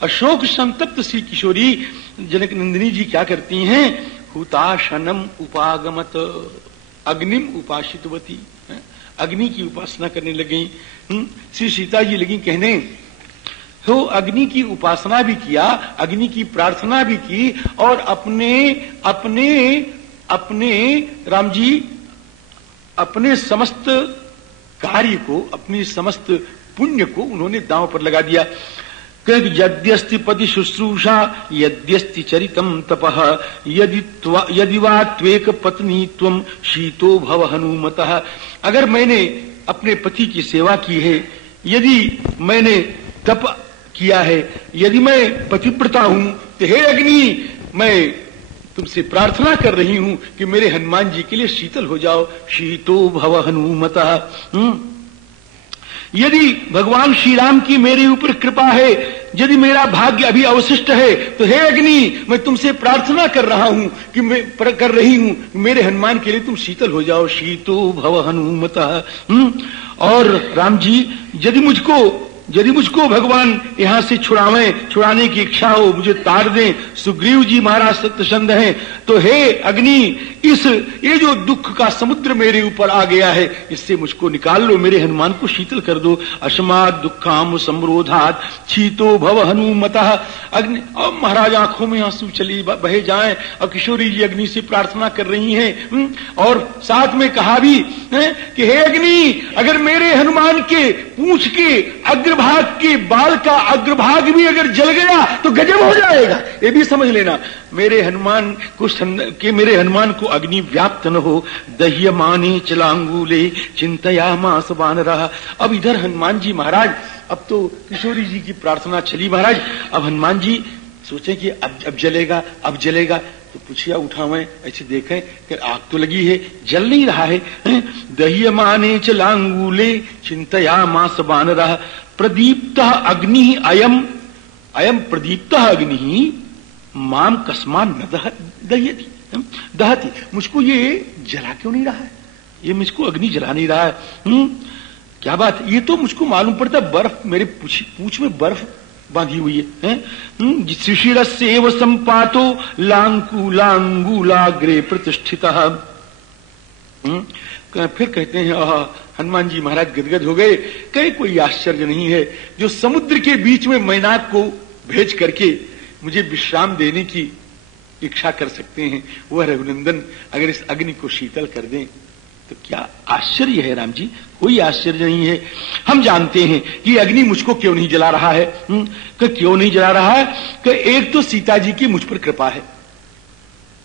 अशोक संतप्त श्री किशोरी जनक नंदिनी जी क्या करती हैं? हुताशनम उपागमत, अग्निम उपासितवती, अग्नि की उपासना करने लगी। श्री सीता जी लगी कहने, तो अग्नि की उपासना भी किया, अग्नि की प्रार्थना भी की, और अपने अपने अपने राम जी अपने समस्त कार्य को, अपनी समस्त पुण्य को उन्होंने दांव पर लगा दिया। यद्यस्ति पति शुश्रूषा यद्यस्ति चरितम तपः यदि वा त्वेक पत्नी त्वम शीतो भव हनुमतः। अगर मैंने अपने पति की सेवा की है, यदि मैंने तप किया है, यदि मैं पतिव्रता हूं, तो हे अग्नि, मैं तुमसे प्रार्थना कर रही हूं कि मेरे हनुमान जी के लिए शीतल हो जाओ। शीतो भव हनुमतः। यदि भगवान श्री राम की मेरे ऊपर कृपा है, यदि मेरा भाग्य अभी अवशिष्ट है, तो हे अग्नि, मैं तुमसे प्रार्थना कर रहा हूं कि मैं कर रही हूं मेरे हनुमान के लिए तुम शीतल हो जाओ। शीतो भव हनुमतः। और राम जी, यदि मुझको भगवान यहां से छुड़ाने की इच्छा हो, मुझे तार दें, सुग्रीव जी महाराज सत्यसंध हैं, तो हे अग्नि, ये जो दुख का समुद्र मेरे ऊपर आ गया है, इससे मुझको निकाल लो, मेरे हनुमान को शीतल कर दो। अश्मात दुखाम संरोधात शीतो भव हनुमतः। अग्नि, और महाराज आंखों में आंसू चली बहे जाएं, और किशोरी जी अग्नि से प्रार्थना कर रही हैं, और साथ में कहा भी कि हे अग्नि, अगर मेरे हनुमान के पूंछ के अग्रभाग के बाल का अग्रभाग भी अगर जल गया तो गजब हो जाएगा। ये भी समझ लेना, मेरे हनुमान को अग्नि व्याप्त न हो। दह्यमाने चलांगूले चिंतया मास वानरः। अब इधर हनुमान जी महाराज, अब तो किशोरी जी की प्रार्थना चली महाराज, अब हनुमान जी सोचे कि अब जलेगा, तो पुछिया उठावें, ऐसे देखें कि आग तो लगी है, जल नहीं रहा है। दह्यमाने चलांगूले चिंतया मास वानरः प्रदीप्तः अग्नि अयम प्रदीप्तः अग्नि माम कस्मान न दहती। मुझको ये जला क्यों नहीं रहा है? ये मुझको अग्नि जला नहीं रहा है। क्या बात है? ये तो मुझको मालूम पड़ता है बर्फ, मेरे पूछ में बर्फ बांधी हुई है। शिशिरस्येव संपातो लांगूलाग्रे प्रतिष्ठितः। फिर कहते हैं, हनुमान जी महाराज गदगद हो गए, कहीं कोई आश्चर्य नहीं है, जो समुद्र के बीच में मैनाक को भेज करके मुझे विश्राम देने की इच्छा कर सकते हैं, वह रघुनंदन अगर इस अग्नि को शीतल कर दें तो क्या आश्चर्य है राम जी? कोई आश्चर्य नहीं है। हम जानते हैं कि अग्नि मुझको क्यों नहीं जला रहा है। क्यों नहीं जला रहा है? कि एक तो सीता जी की मुझ पर कृपा है,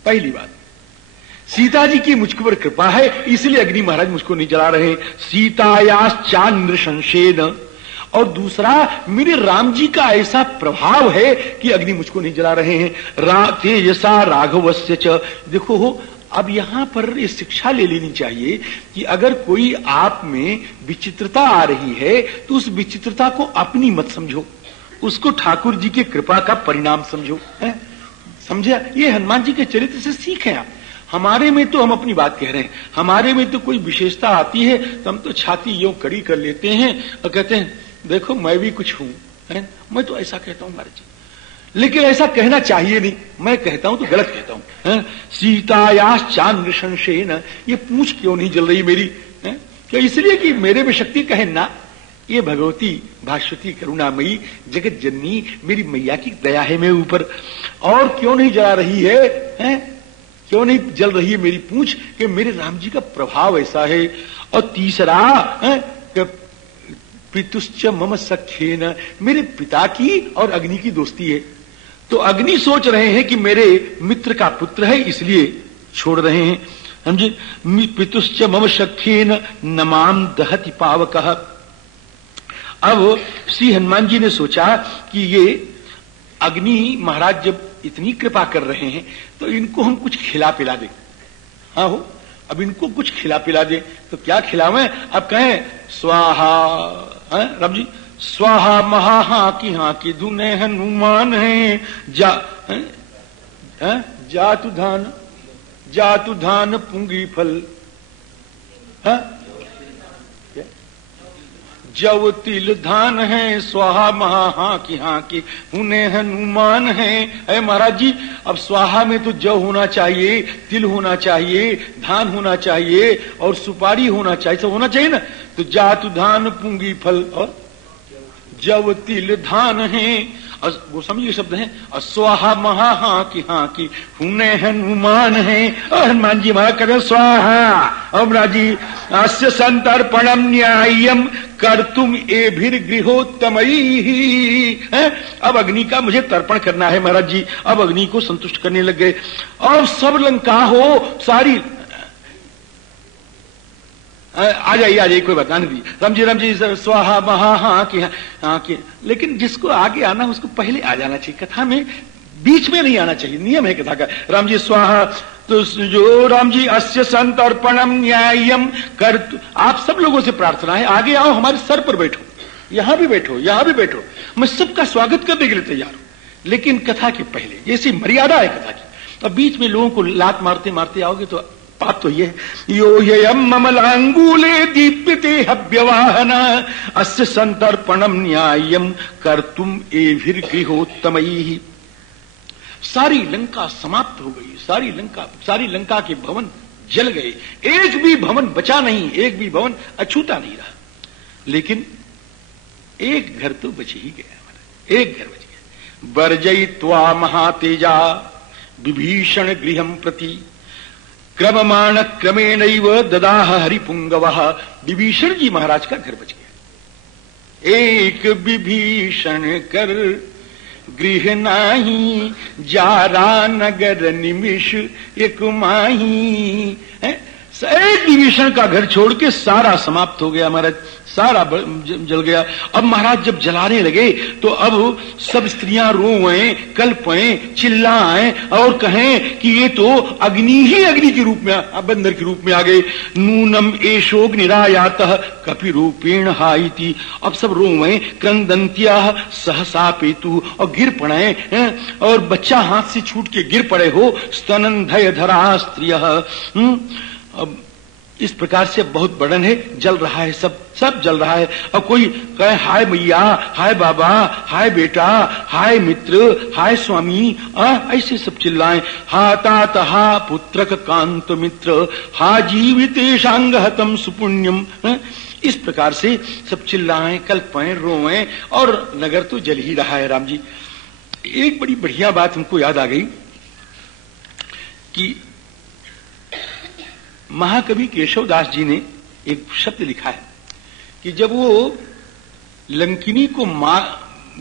पहली बात, सीता जी की मुझ पर कृपा है, इसलिए अग्नि महाराज मुझको नहीं जला रहे। सीतायाश्चान्द्र संशेन, और दूसरा मेरे राम जी का ऐसा प्रभाव है कि अग्नि मुझको नहीं जला रहे हैं। तेजसा राघवस्य च। देखो हो, अब यहां पर ये शिक्षा ले लेनी चाहिए कि अगर कोई आप में विचित्रता आ रही है तो उस विचित्रता को अपनी मत समझो, उसको ठाकुर जी के कृपा का परिणाम समझो। समझे? ये हनुमान जी के चरित्र से सीखें आप। हमारे में तो हम अपनी बात कह रहे हैं, हमारे में तो कोई विशेषता आती है तो हम तो छाती यूं कड़ी कर लेते हैं और कहते हैं देखो मैं भी कुछ हूं, मैं तो ऐसा कहता हूं महाराज जी, लेकिन ऐसा कहना चाहिए नहीं, मैं कहता हूं तो गलत कहता हूं। सीतायाश्चान्द्र संशेन, ये पूंछ क्यों नहीं जल रही मेरी? क्या इसलिए कि मेरे में शक्ति कहे ना? ये भगवती भास्वती करुणामयी जगत जननी मेरी मैया की दया है मेरे ऊपर। और क्यों नहीं जला रही है, क्यों नहीं जल रही है मेरी पूंछ? कि मेरे राम जी का प्रभाव ऐसा है। और तीसरा, पितुश्च मम सख्येन, मेरे पिता की और अग्नि की दोस्ती है। तो अग्नि सोच रहे हैं कि मेरे मित्र का पुत्र है इसलिए छोड़ रहे हैं, समझे? पितुश्च मम सख्येन नमाम दहति पावकः। अब श्री हनुमान जी ने सोचा कि ये अग्नि महाराज जब इतनी कृपा कर रहे हैं तो इनको हम कुछ खिला पिला दें। हाँ हो, अब इनको कुछ खिला पिला दें। तो क्या खिलावें? अब कहें स्वाहा, राम जी, स्वाहा महा हाँ की धुने हनुमान है, जातु धान पुंगी फल, जव तिल धान है, स्वाहा महा हाँ की उन्हें हनुमान है। अरे महाराज जी, अब स्वाहा में तो जव होना चाहिए, तिल होना चाहिए, धान होना चाहिए और सुपारी होना चाहिए, सब होना चाहिए ना। तो जातु धान पुंगी फल और जव तिल धान है, वो समझिए शब्द है। स्वाहा महा हाँ की हुने हनुमान है। और हनुमान जी महा करें स्वाहा। और महाराज जी अस्य संतर्पणम न्याय्यम कर्तुम एभिर गृहोत्तमई। अब अग्नि का मुझे तर्पण करना है महाराज जी। अब अग्नि को संतुष्ट करने लग गए। और सब लंका हो सारी आ जाइए कोई बात नहीं। राम जी स्वाहा महा हाँ की। लेकिन जिसको आगे आना उसको पहले आ जाना चाहिए, कथा में बीच में नहीं आना चाहिए, नियम है कथा का। राम जी स्वाहा। तो जो राम जी अस्य संतर्पणम न्याय्यम कर, आप सब लोगों से प्रार्थना है आगे आओ, हमारे सर पर बैठो, यहां भी बैठो, यहां भी बैठो, मैं सबका स्वागत करने के लिए तैयार हूं। लेकिन कथा के पहले ऐसी मर्यादा है कथा की। अब बीच में लोगों को लात मारते मारते आओगे तो बात तो ये यो यम ममलांगूले दीप्यते हव्यवाहन अस्य संतर्पणम न्याय्यम कर्तुम एभिर गृहोत्तमैः। सारी लंका समाप्त हो गई, सारी लंका के भवन जल गए, एक भी भवन बचा नहीं, एक भी भवन अछूता नहीं रहा। लेकिन एक घर तो बच ही गया, एक घर बच गया। वर्जयित्वा महातेजा विभीषण गृहं प्रति क्रममाण क्रमेणैव ददाह हरिपुंगवः। विभीषण जी महाराज का घर बच गया। एक विभीषण कर गृह नाही, जारा नगर निमिष एक माही। एक विभीषण का घर छोड़ के सारा समाप्त हो गया महाराज, सारा जल गया। अब महाराज जब जलाने लगे तो अब सब स्त्रियां रोएं, कल्पें, चिल्लाएं और कहें कि ये तो अग्नि ही अग्नि के रूप में, बंदर के रूप में आ गए। नूनम एषोग्निरायातः कपि रूपेण हाइति। अब सब रोएं, क्रंदंत्या सहसा पेतु, और गिर पड़े, और बच्चा हाथ से छूट के गिर पड़े हो। स्तनंधय धरा स्त्रियः। अब इस प्रकार से बहुत बर्डन है, जल रहा है, सब जल रहा है। अब कोई कहे हाय मैया, हाय बाबा, हाय बेटा, हाय मित्र, हाय स्वामी, ऐसे सब चिल्लाएं। हा तात हा पुत्रक कांत मित्र, हा जीवितेशांग हतम सुपुण्यम। इस प्रकार से सब चिल्लाएं, कल्पें, रोएं, और नगर तो जल ही रहा है। राम जी एक बड़ी बढ़िया बात हमको याद आ गई कि महाकवि केशवदास जी ने एक शब्द लिखा है कि जब वो लंकिनी को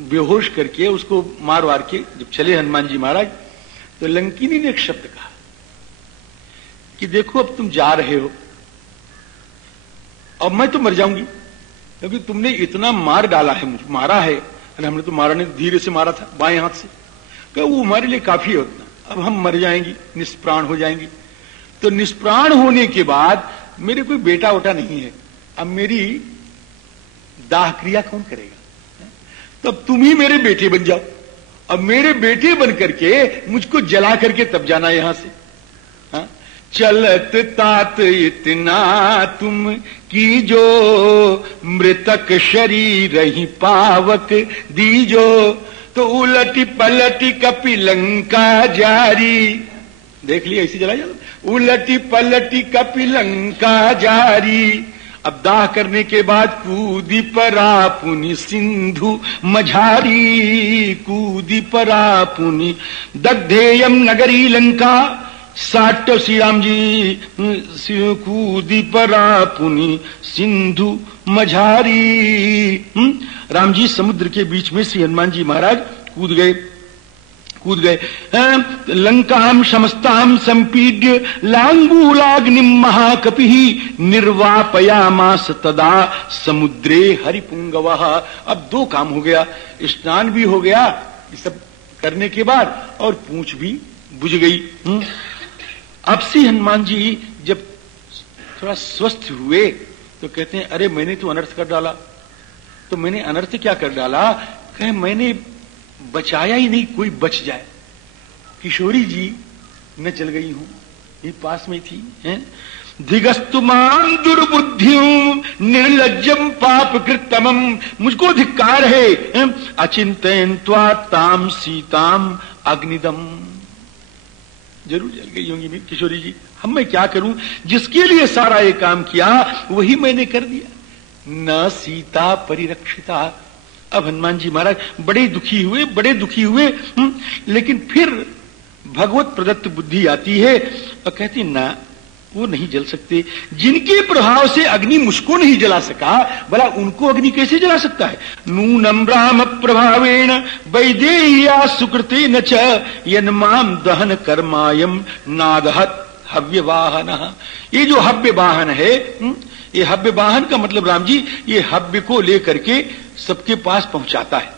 बेहोश करके उसको मार वार के जब चले हनुमान जी महाराज, तो लंकिनी ने एक शब्द कहा कि देखो अब तुम जा रहे हो, अब मैं तो मर जाऊंगी क्योंकि तुमने इतना मार डाला है, मुझे मारा है। अरे हमने तो मारा नहीं, धीरे से मारा था बाएं हाथ से, क्या वो हमारे लिए काफी है उतना, अब हम मर जाएंगी, निष्प्राण हो जाएंगी। तो निष्प्राण होने के बाद मेरे कोई बेटा वोटा नहीं है, अब मेरी दाह क्रिया कौन करेगा? तब तुम ही मेरे बेटे बन जाओ। अब मेरे बेटे बन करके मुझको जला करके तब जाना यहां से। हाँ? चलत तात इतना तुम की जो मृतक शरीर ही पावक दीजो, तो उलटी पलटी कपि लंका जारी। देख लिया इसी जला जाता, उलटी पलटी कपि लंका जारी। अब दाह करने के बाद कूदी परा पुनि सिंधु मझारी, कूदी परा पुनि दग्धेयम नगरी लंका। साठ श्री राम जी कूदी परा पुनि सिंधु मझारी। राम जी समुद्र के बीच में श्री हनुमान जी महाराज कूद गए। लंकाम समस्ताम संपीड्य लांगूलाग्निम महाकपि निर्वापयामास तदा समुद्रे हरिपुंगवः। अब दो काम हो गया, स्नान भी हो गया ये सब करने के बाद, और पूंछ भी बुझ गई। अब से हनुमान जी जब थोड़ा स्वस्थ हुए तो कहते हैं अरे मैंने तो अनर्थ कर डाला। तो मैंने अनर्थ क्या कर डाला? कहे मैंने बचाया ही नहीं, कोई बच जाए। किशोरी जी मैं चल गई हूं, ये पास में थी हैं, धिगस्तु मां दुर्बुद्धियों निर्लज्जम पाप कृतमम, मुझको धिक्कार है, अचिंतन त्वा ताम सीताम अग्निदम। जरूर जल गई होंगी मेरी किशोरी जी, हम मैं क्या करूं, जिसके लिए सारा ये काम किया वही मैंने कर दिया। न सीता परिरक्षिता। अब हनुमान जी महाराज बड़े दुखी हुए, लेकिन फिर भगवत प्रदत्त बुद्धि आती है और कहती ना, वो नहीं जल सकते। जिनके प्रभाव से अग्नि मुझको नहीं जला सका, भला उनको अग्नि कैसे जला सकता है। नूनम राम प्रभावेण वैदेह्या सुकृते न च यन्माम दहन कर्मायम नादहत हव्य वाहन। ये जो हव्य वाहन है, ये हव्य वाहन का मतलब राम जी, ये हव्य को लेकर के सबके पास पहुंचाता है।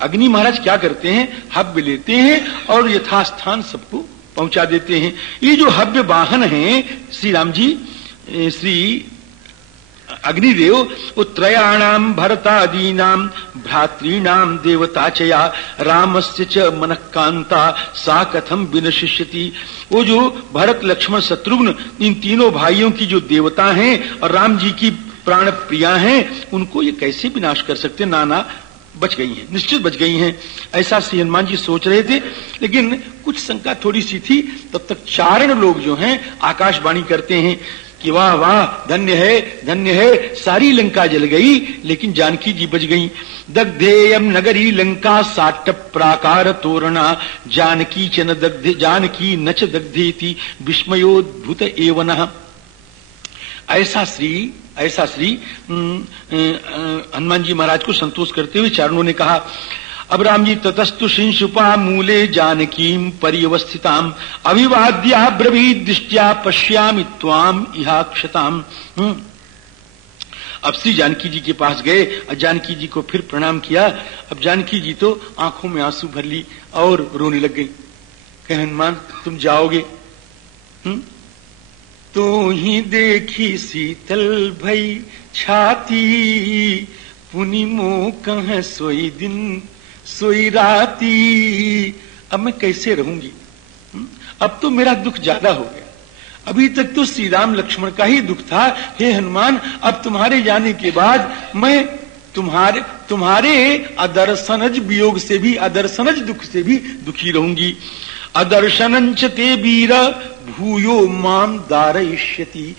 अग्नि महाराज क्या करते हैं, हव्य लेते हैं और यथास्थान सबको पहुंचा देते हैं। ये जो हव्य वाहन है श्री राम जी, श्री अग्निदेव, त्रयाणाम भरतादीनाम भ्रातॄणाम देवताचया रामस्य च मनःकांता सा कथम विनशिष्यति। वो जो भरत लक्ष्मण शत्रुघ्न इन तीनों भाइयों की जो देवता हैं और राम जी की प्राण प्रिया हैं, उनको ये कैसे विनाश कर सकते। नाना बच गई हैं, निश्चित बच गई हैं, ऐसा श्री हनुमान जी सोच रहे थे। लेकिन कुछ शंका थोड़ी सी थी। तब तक चारण लोग जो हैं आकाशवाणी करते हैं कि वाह वाह, धन्य है, सारी लंका जल गई लेकिन जानकी जी बच गई। दग्धेयम नगरी लंका साट प्राकार तोरणा जानकी च न दग्धे जानकी न च दग्धेति विस्मयोद्भुत एवनः। ऐसा श्री हनुमान जी महाराज को संतोष करते हुए चारणों ने कहा। अब राम जी ततस्तु शिंशुपा मूले जानकीम पर्यवस्थिताम अभिवाद्या ब्रवीद दृष्टिया पश्यामि त्वाम इहाक्षताम। अब श्री जानकी जी के पास गए और जानकी जी को फिर प्रणाम किया। अब जानकी जी तो आंखों में आंसू भर ली और रोने लग गई। कहे हनुमान तुम जाओगे, तो ही देखी शीतल भई छाती पुनि मोह कह सोई दिन सोई राती। अब मैं कैसे रहूंगी, अब तो मेरा दुख ज्यादा हो गया। अभी तक तो श्री राम लक्ष्मण का ही दुख था। हे हनुमान, अब तुम्हारे जाने के बाद मैं तुम्हारे अदर्शनज वियोग से भी, अदर्शनज दुख से भी दुखी रहूंगी। अदर्शनंच ते वीर भूयो माम दारयिष्यति।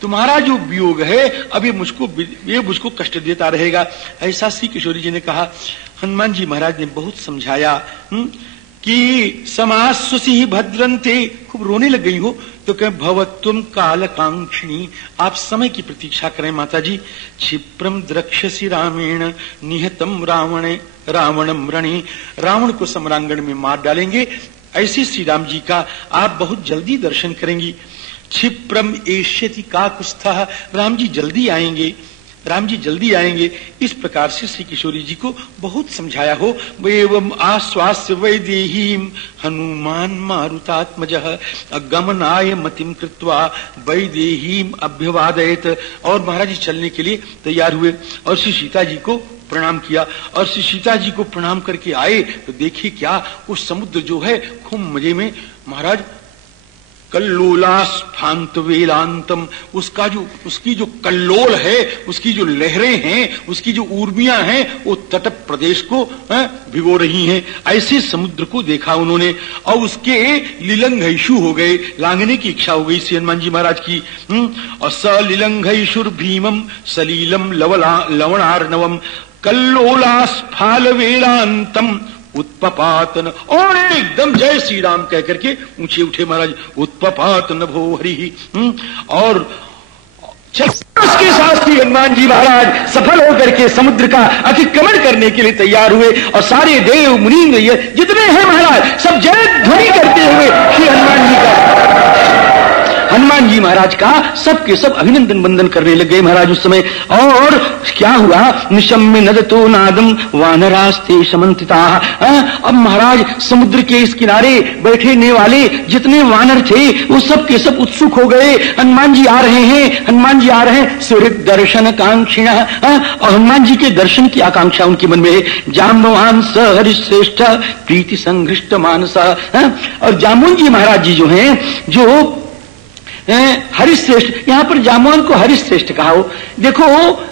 तुम्हारा जो वियोग है अब ये मुझको कष्ट देता रहेगा। ऐसा श्री किशोरी जी ने कहा। हनुमान जी महाराज ने बहुत समझाया कि समास्वसी भद्रंते, खूब रोने लग गई हो तो कह भवत्वम कालकांक्षिणी, आप समय की प्रतीक्षा करें माता जी। क्षिप्रम द्रक्ष्यसि रामेण निहतम रावणम रणे, रावण को सम्रांगण में मार डालेंगे, ऐसे श्री राम जी का आप बहुत जल्दी दर्शन करेंगी। क्षिप्रम एष्यति काकुत्स्थः, राम जी जल्दी आएंगे, राम जी जल्दी आएंगे। इस प्रकार से श्री किशोरी जी को बहुत समझाया हो। एवं आश्वास्य वैदेहीम हनुमान मारुतात्मजः गमनाय मतिम कृत्वा वैदेहीम अभ्यवादयत। और महाराज जी चलने के लिए तैयार हुए और श्री सीता जी को प्रणाम किया। और श्री सीता जी को प्रणाम करके आए तो देखिए क्या, उस समुद्र जो है खूब मजे में महाराज कल्लोलास्फांत वेलांतम, उसकी जो कल्लोल है, उसकी जो लहरें हैं, उसकी जो ऊर्मियां हैं, वो तट प्रदेश को भिगो रही हैं। ऐसे समुद्र को देखा उन्होंने और उसके लिलंघयिषु हो गए, लांघने की इच्छा हो गई श्री हनुमान जी महाराज की। और सलिलंघयिषुर भीमम सलीलम लवणार्णवम कल्लोलास्फाल वेलांतम उत्पपातन। और एकदम जय श्री राम कह करके ऊंचे उठे महाराज। उत्पपातन भो हरि। और उसके साथ श्री हनुमान जी महाराज सफल होकर के समुद्र का अतिक्रमण करने के लिए तैयार हुए और सारे देव मुनि जितने हैं महाराज सब जय ध्वनि करते हुए श्री हनुमान जी महाराज का सबके सब अभिनंदन वंदन करने लग गए महाराज उस समय। और क्या हुआ, निशम्य नदतो नादम वानरास्ते समन्विता। अब महाराज समुद्र के इस किनारे बैठने वाले जितने वानर थे वो सब के सब उत्सुक हो गए। हनुमान जी आ रहे हैं, हनुमान जी आ रहे हैं। सुहृद दर्शन कांक्षिण, और हनुमान जी के दर्शन की आकांक्षा उनके मन में है। जाम्बवान स हरिश्रेष्ठ प्रीति संघृष्ट मानसा। और जामुन जी महाराज जी जो हैं, जो हरिश्रेष्ठ, यहाँ पर जामवान को हरिश्रेष्ठ कहा हो। देखो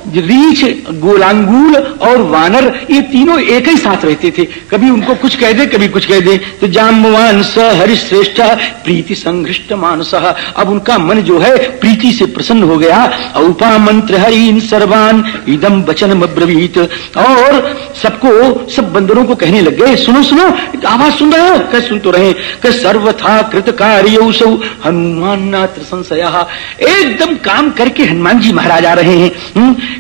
रीछ, गोलांगूल और वानर ये तीनों एक ही साथ रहते थे, कभी उनको कुछ कह दे कभी कुछ कह दे। तो जाम्बवान स हरिश्रेष्ठ प्रीति संघृष्ट मानस, अब उनका मन जो है प्रीति से प्रसन्न हो गया। औपा मंत्र हरिन सर्वान इदम वचनम अब्रवीत, और सबको सब बंदरों को कहने लग गए, सुनो सुनो आवाज सुन रहे हो? कह सुन तो रहे। कह सर्वथा कृत कार्यौषौ हनुमान नात्र संशयः, एकदम काम करके हनुमान जी महाराज आ रहे हैं।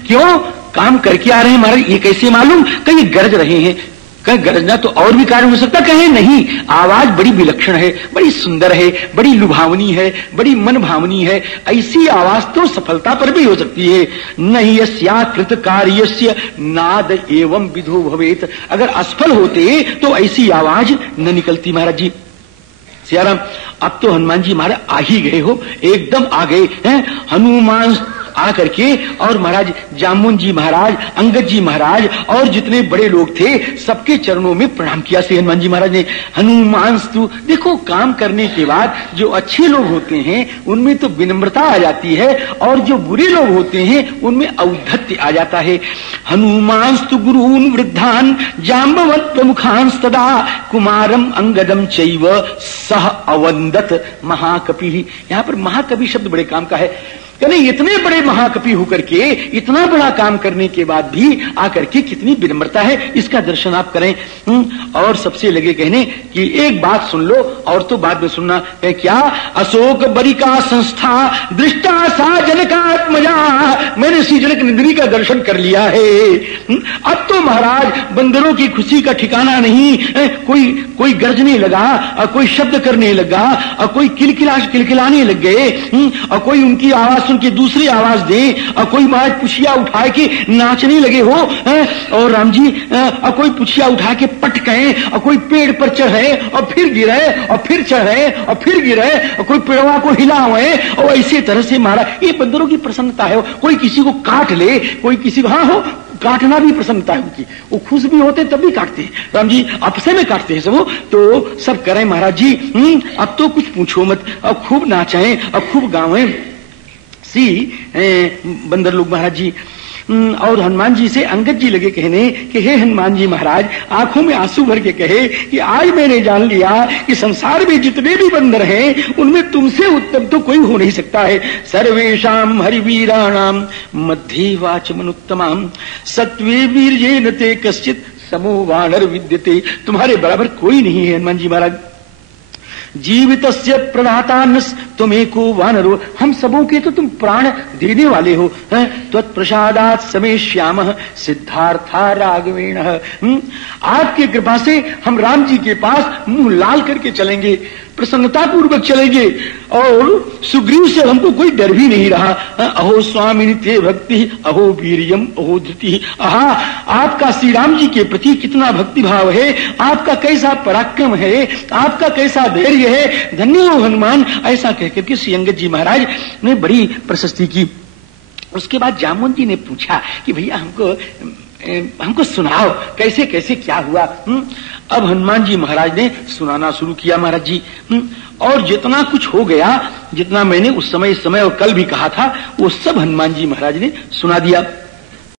क्यों काम करके आ रहे हैं महाराज, ये कैसे मालूम? कहीं गरज रहे हैं। कहीं गरजना तो और भी कारण हो सकता, कहे नहीं, आवाज बड़ी विलक्षण है, बड़ी सुंदर है, बड़ी लुभावनी है, बड़ी मन भावनी है, ऐसी आवाज तो सफलता पर भी हो सकती है। नहीं यस्याकृत कार्यस्य नाद एवं विधो भवेत, अगर असफल होते तो ऐसी आवाज न निकलती। महाराज जी सियाराम, अब तो हनुमान जी महाराज आ ही गए हो, एकदम आ गए हैं। हनुमान आ करके और महाराज जामुन जी महाराज, अंगद जी महाराज और जितने बड़े लोग थे सबके चरणों में प्रणाम किया श्री हनुमान जी महाराज ने। हनुमान स्तु, देखो काम करने के बाद जो अच्छे लोग होते हैं उनमें तो विनम्रता आ जाती है, और जो बुरे लोग होते हैं उनमें औद्धत्य आ जाता है। हनुमान स्तु गुरून् वृद्धान जाम्बवत प्रमुखान सदा कुमारम अंगदम चैव सह अवंदत महाकपि। यहाँ पर महाकवि शब्द बड़े काम का है, यानी इतने बड़े महाकवि होकर के इतना बड़ा काम करने के बाद भी आकर के कितनी विनम्रता है, इसका दर्शन आप करें। और सबसे लगे कहने कि एक बात सुन लो और तो बाद में सुनना है। क्या? अशोक बरिका संस्था दृष्टा सा जनकात्मजा, मैंने श्री जनक नंदिनी का दर्शन कर लिया है। अब तो महाराज बंदरों की खुशी का ठिकाना नहीं, कोई गरजने लगा और कोई शब्द करने लगा और कोई किलकिलाने लग गए और कोई उनकी आवाज सुन के दूसरी आवाज दे और कोई महाराज पुछिया उठा के नाचने लगे हो और राम जी और कोई पुछिया उठा के पटके और कोई पेड़ पर चढ़े और फिर गिरे और फिर चढ़े और फिर गिरे और कोई पेड़वा को हिलावे और ऐसे तरह से महाराज ये बंदरों की प्रसन्नता है। कोई किसी को काट ले, कोई किसी को, हाँ हो काटना भी प्रसन्नता है उनकी, वो खुश भी होते तब भी काटते हैं राम जी, आपसे में काटते हैं सब, तो सब करें महाराज जी। अब तो कुछ पूछो मत, अब खूब नाचें और खूब गावें सी बंदर लोग महाराज जी। और हनुमान जी से अंगद जी लगे कहने कि हे हनुमान जी महाराज, आंखों में आंसू भर के कहे कि आज मैंने जान लिया कि संसार में जितने भी बंदर हैं उनमें तुमसे उत्तम तो कोई हो नहीं सकता है। सर्वेषाम हरिवीराणाम मध्ये वाचमनुत्तमाम सत्वे वीर्येन ते कश्चित् समो वानर विद्यते, तुम्हारे बराबर कोई नहीं है हनुमान जी महाराज। जीवितस्य प्रदातानस तुमेको वानरो, हम सबों के तो तुम प्राण देने वाले हो। त्वत्प्रसादात् समेष्यामः सिद्धार्था राघवेण, आपकी कृपा से हम राम जी के पास मुंह लाल करके चलेंगे, प्रसन्नता पूर्वक चलेंगे और सुग्रीव से हमको कोई डर भी नहीं रहा। अहो स्वामिनि ते भक्ति अहो वीर्यम अहो धृति, आहा आपका श्री राम जी के प्रति कितना भक्ति भाव है, आपका कैसा पराक्रम है, आपका कैसा धैर्य है, धन्य हो हनुमान। ऐसा कहकर के श्री अंगद जी महाराज ने बड़ी प्रशस्ति की। उसके बाद जामुन जी ने पूछा कि भैया हमको सुनाओ कैसे कैसे क्या हुआ। अब हनुमान जी महाराज ने सुनाना शुरू किया महाराज जी। और जितना कुछ हो गया, जितना मैंने उस समय और कल भी कहा था, वो सब हनुमान जी महाराज ने सुना दिया।